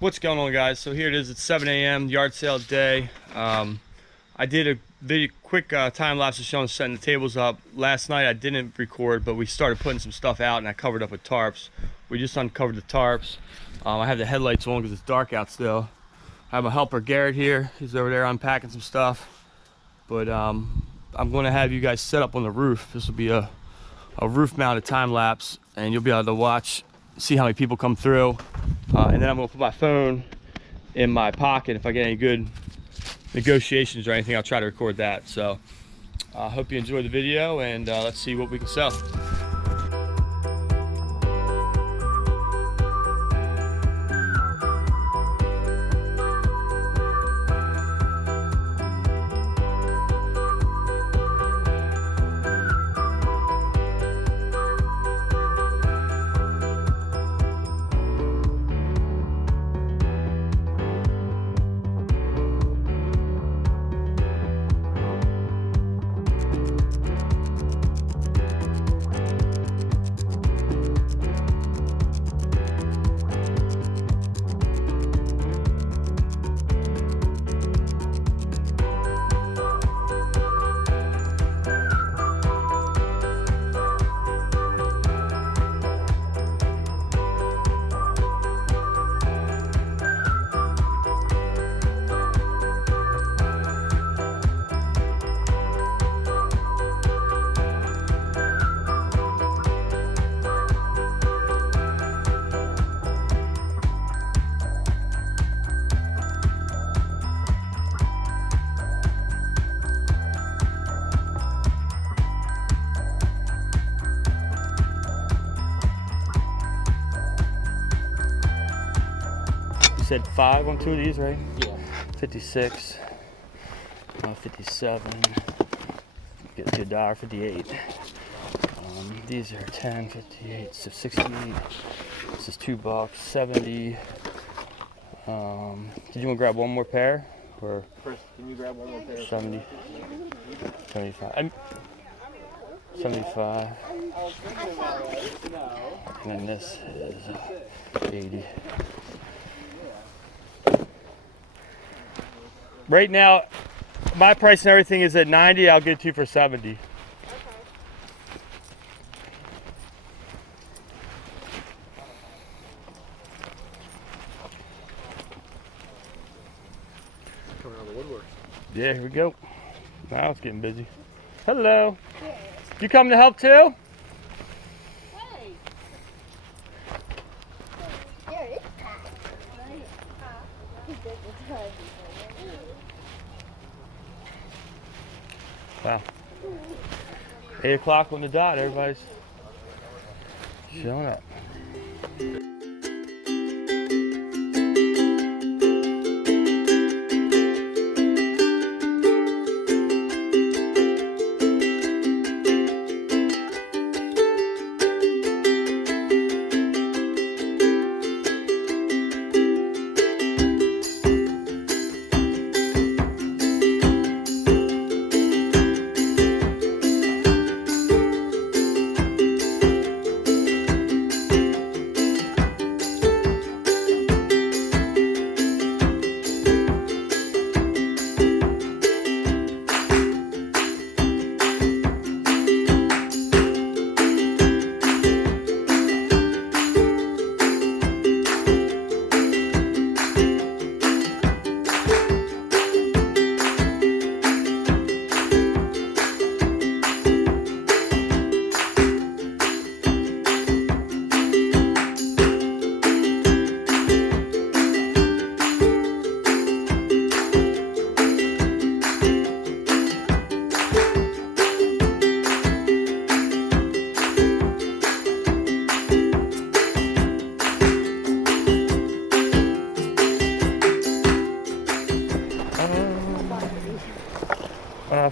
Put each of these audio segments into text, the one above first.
What's going on, guys? So here it is, it's 7 a.m. yard sale day. I did a very quick time lapse of showing setting the tables up. Last night I didn't record, but we started putting some stuff out and I covered up with tarps. We just uncovered the tarps. I have the headlights on because it's dark out still. I have my helper Garrett here. He's over there unpacking some stuff. But I'm going to have you guys set up on the roof. This will be a roof mounted time lapse, and you'll be able to watch, see how many people come through. And then I'm gonna put my phone in my pocket. If I get any good negotiations or anything, I'll try to record that. So I hope you enjoy the video, and let's see what we can sell. Said 5 on 2 of these, right? Yeah. 56, 57, get a good dollar, 58. These are 10, 58, so 68. This is $2, 70. Did you want to grab one more pair? Or First, can you grab one more pair? 70, 75. 75. And then this is 80. Right now, my price and everything is at 90. I'll get 2 for 70. Okay. Coming out of the woodwork. Yeah, here we go. Now it's getting busy. Hello. You come to help too? Hey. There is Pat. Wow. 8 o'clock on the dot, everybody's showing up.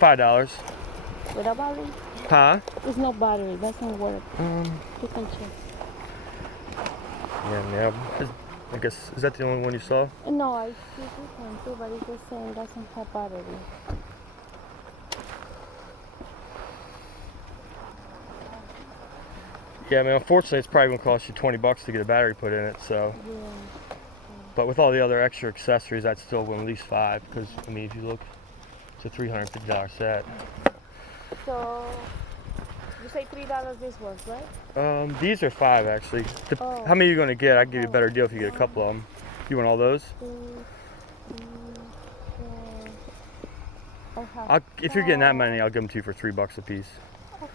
$5. Without battery? Huh? There's no battery. Doesn't work. You can check. Yeah. I guess, is that the only one you saw? No, I see this one too, but it's the same. It doesn't have battery. Yeah, I mean, unfortunately, it's probably gonna cost you $20 to get a battery put in it. So. Yeah. But with all the other extra accessories, that's still at least $5. Because I mean, if you look, it's a $350 set. So you say $3 this was, right? These are $5 actually. Oh. How many are you gonna get? I'd give you a better deal if you get a couple of them. You want all those? 2, 3, 4. I have If you're getting that many, 5. I'll give them to you for $3 a piece. Okay.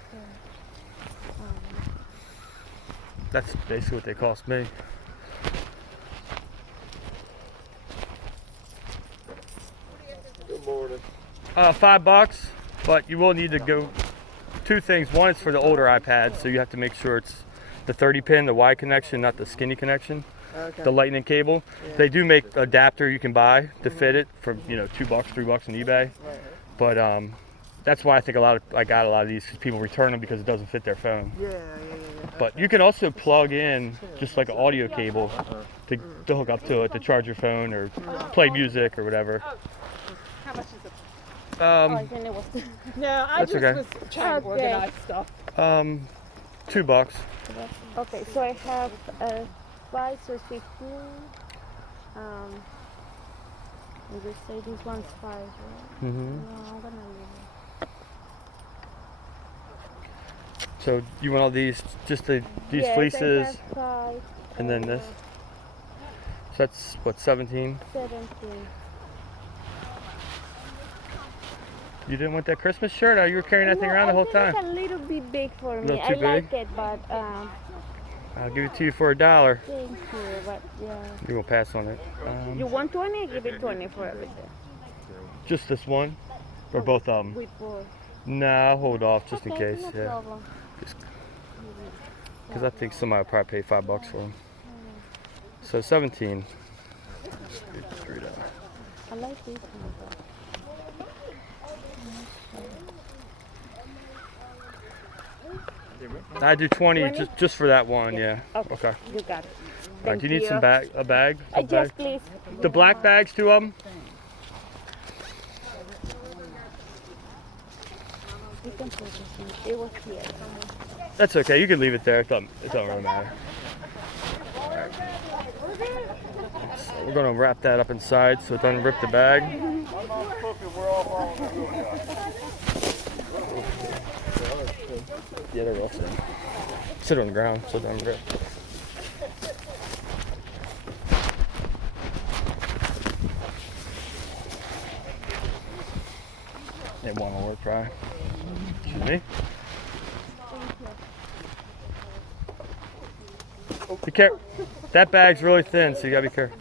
That's basically what they cost me. Good morning. $5, but you will need to go 2 things. One is for the older iPads, so you have to make sure it's the 30 pin, the wide connection, not the skinny connection. Okay. The lightning cable. Yeah. They do make adapter you can buy to fit it for $2, $3 on eBay. Right. But that's why I think I got a lot of these because people return them because it doesn't fit their phone. Yeah. But you can also plug in just like an audio cable to hook up to it to charge your phone or play music or whatever. How much is it? Oh, I think it was No, I That's just okay. was trying to Okay. organize stuff. $2. okay. So I have 5, so it's 15. And you say this one's 5, right? Mm-hmm. No, I'm gonna leave it. So you want all these, just these Yes, fleeces, I have 5. and then this. So that's what, 17? 17. You didn't want that Christmas shirt? Or you were carrying that thing around the whole time? It's a little bit big for me. little I too like big? it, but I'll give it to you for $1. thank you. But yeah. You will pass on it. You want 20? I give it 20 for everything. Just this one, or both of them? With both. Nah, I'll hold off just in Okay, case. no Yeah, problem. because I think somebody will probably pay $5 for them. So 17. $3. I like this one. I do 20 20? just for that one. Yeah. Okay. Okay. You got it. All right, do you need Thank some bag? A bag? Some Yes, bag? please. The black bags, 2 of them. You can put this in. It was here. That's okay. You can leave it there. It doesn't really matter. So we're gonna wrap that up inside so it doesn't rip the bag. Yeah, they're rough. Sit on the ground so it doesn't rip. It won't work dry. Excuse me. Be careful. That bag's really thin, so you gotta be careful.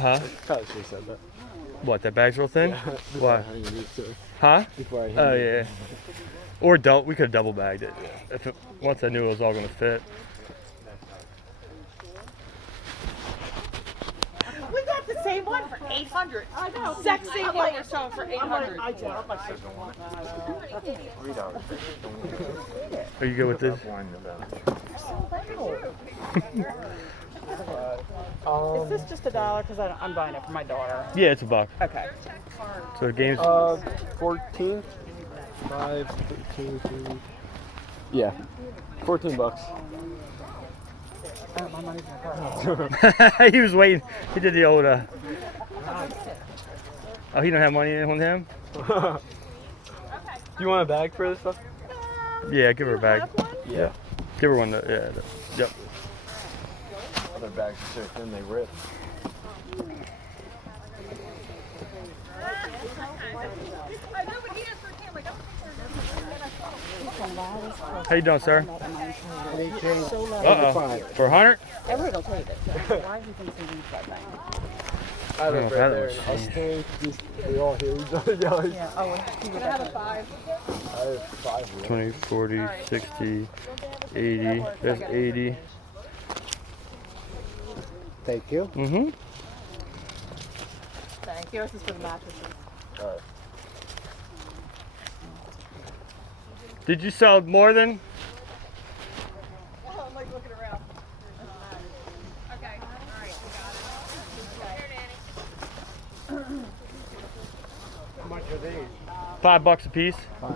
Huh? Probably should have said that. What? That bag's real thin? Why? I didn't need to. Huh? Before I hit Oh you. yeah. Or we could have double bagged it. If it, once I knew it was all gonna fit. We got the same one for 800. I know. Exact same one we're selling for 800. $3. Are you good with this? Is this just $1? Because I'm buying it for my daughter. Yeah, it's $1. Okay. So the game's 14. 5, 13, 13. Yeah. $14. My money's in the car. he was waiting. He did the old. Oh, he don't have money on him. Do you want a bag for this stuff? Yeah, give her a bag. Yeah. Give her one. Yep. Other bags are so thin they rip. How you doing, sir? Uh-oh. For 100? Everybody don't tell you that. Why do you think they use that thing? I live Oh, right that there. was Us three, we all hear each other yelling. Yeah. Oh, you can have a 5. I have 5. 20, 40, 60, 80. There's 80. Thank you. Mm-hmm. Thank you. This is for the mattresses. Alright. Did you sell more than? Oh, I'm like looking around. Okay. All right. You got it. How much are these? $5 a piece. 5.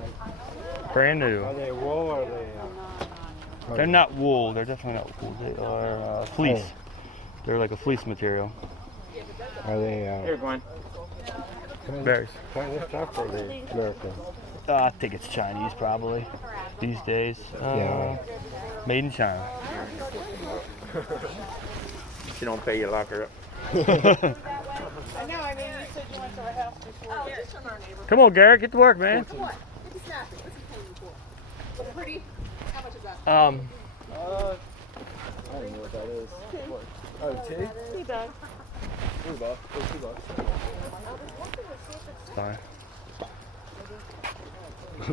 Brand new. Are they wool or are they? They're not wool. They're definitely not wool. They are fleece. They're like a fleece material. Are they? Here, Gwen. Berries. Chinese stuff or are they American? I think it's Chinese probably these days. Yeah. Made in China. If you don't pay, you lock her up. I know, I mean, you said you went to our house before. Oh, just from our neighbor. Come on, Garrett, get to work, man. Come on, get the snappy. What's he paying you for? Pretty? How much is that? I don't know what that is. Oh, tea? Tea bag. $3. $2. It's fine.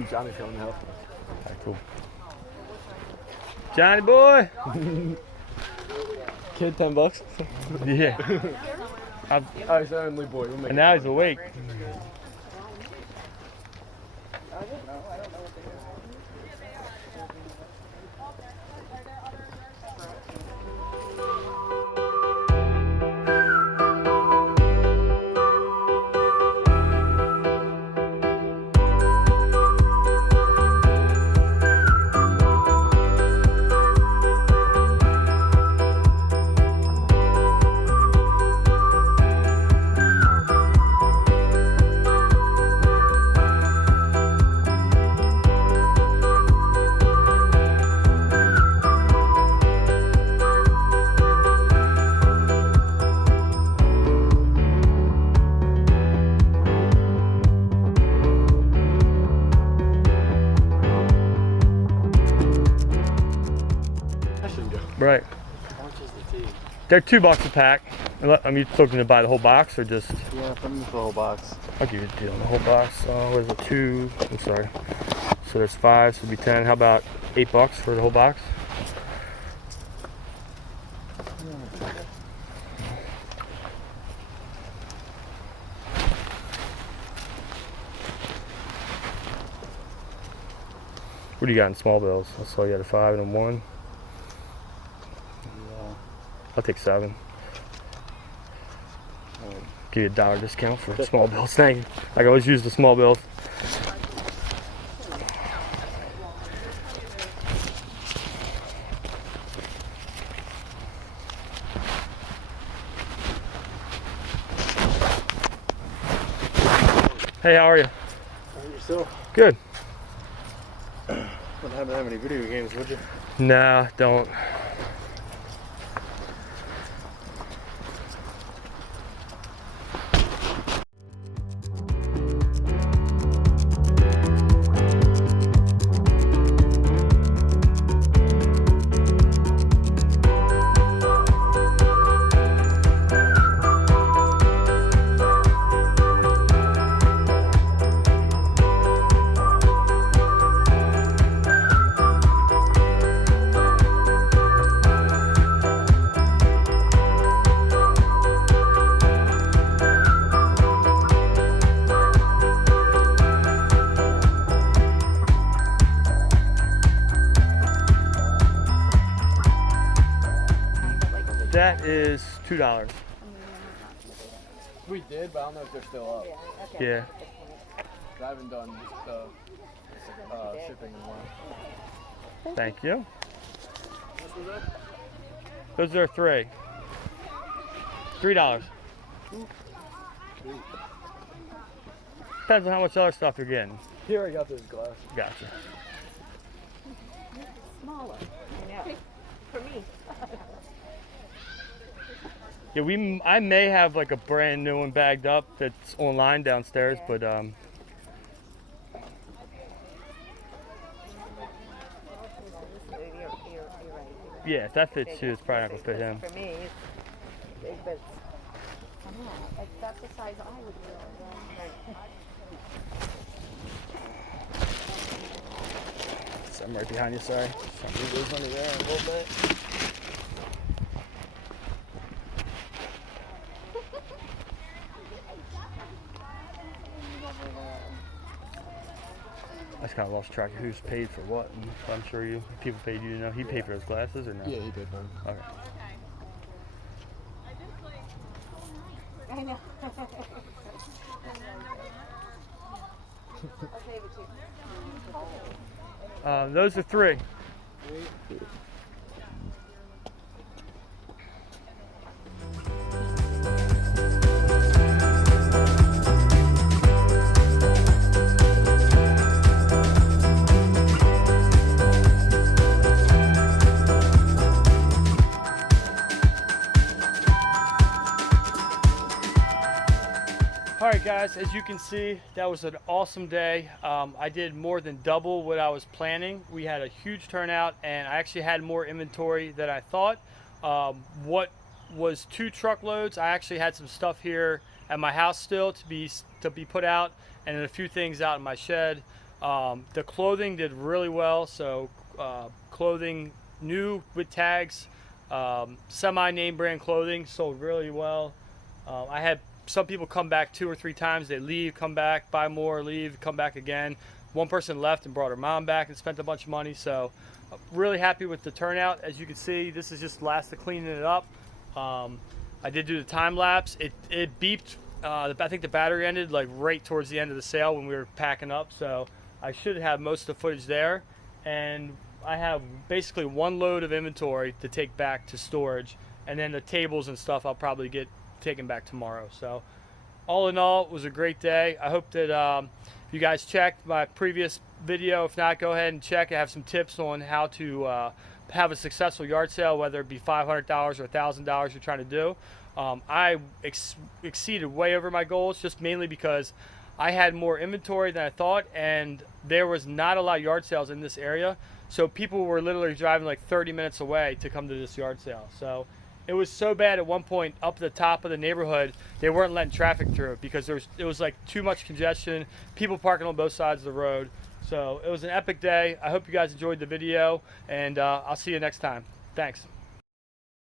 Johnny coming to help us. Alright, cool. Johnny boy. Kid, $10. Yeah. Oh, he's only boy. We'll make And now he's awake. Right. How much is the tea? They're $2 a pack. I mean, you looking to buy the whole box or just? Yeah, put them in the whole box. I'll give you the deal on the whole box. What is it? 2? I'm sorry. So there's 5, so it'd be 10. How about $8 for the whole box? What do you got in small bills? I saw you had a 5 and a 1. I'll take 7. Give you $1 discount for small bills. Thank you. I can always use the small bills. Hey, how are you? Yourself? Good. Wouldn't happen to have any video games, would you? Nah, don't. That is $2. We did, but I don't know if they're still up. Yeah. I haven't done the shipping in a while. Thank you. Those are 3. $3. Depends on how much other stuff you're getting. Here I got this glass. Gotcha. Smaller. I know. For me. Yeah, I may have like a brand new one bagged up that's online downstairs, but You're right. yeah, if that fits you, it's probably not gonna fit him. For me, it's big, but I don't know. That's the size I would wear. So I'm right behind you, sorry. Something goes under there a little bit. I just kind of lost track of who's paid for what, and I'm sure people paid you to know. He paid for his glasses or no? Yeah, he did, man. Okay. I know. I'll save it to you. Those are 3. All right, guys, as you can see, that was an awesome day. I did more than double what I was planning. We had a huge turnout, and I actually had more inventory than I thought. What was 2 truckloads, I actually had some stuff here at my house still to be put out, and then a few things out in my shed. The clothing did really well, so clothing new with tags, semi-name brand clothing sold really well. I had some people come back 2 or 3 times. They leave, come back, buy more, leave, come back again. One person left and brought her mom back and spent a bunch of money. So really happy with the turnout. As you can see, this is just last of cleaning it up. I did do the time lapse. It beeped. I think the battery ended like right towards the end of the sale when we were packing up. So I should have most of the footage there. And I have basically 1 load of inventory to take back to storage. And then the tables and stuff I'll probably get taken back tomorrow. So all in all, it was a great day. I hope that if you guys checked my previous video, if not, go ahead and check. I have some tips on how to have a successful yard sale, whether it be $500 or $1,000 you're trying to do. I exceeded way over my goals, just mainly because I had more inventory than I thought, and there was not a lot of yard sales in this area. So people were literally driving like 30 minutes away to come to this yard sale. So it was so bad at one point up the top of the neighborhood, they weren't letting traffic through because it was like too much congestion, people parking on both sides of the road. So it was an epic day. I hope you guys enjoyed the video, and I'll see you next time. Thanks.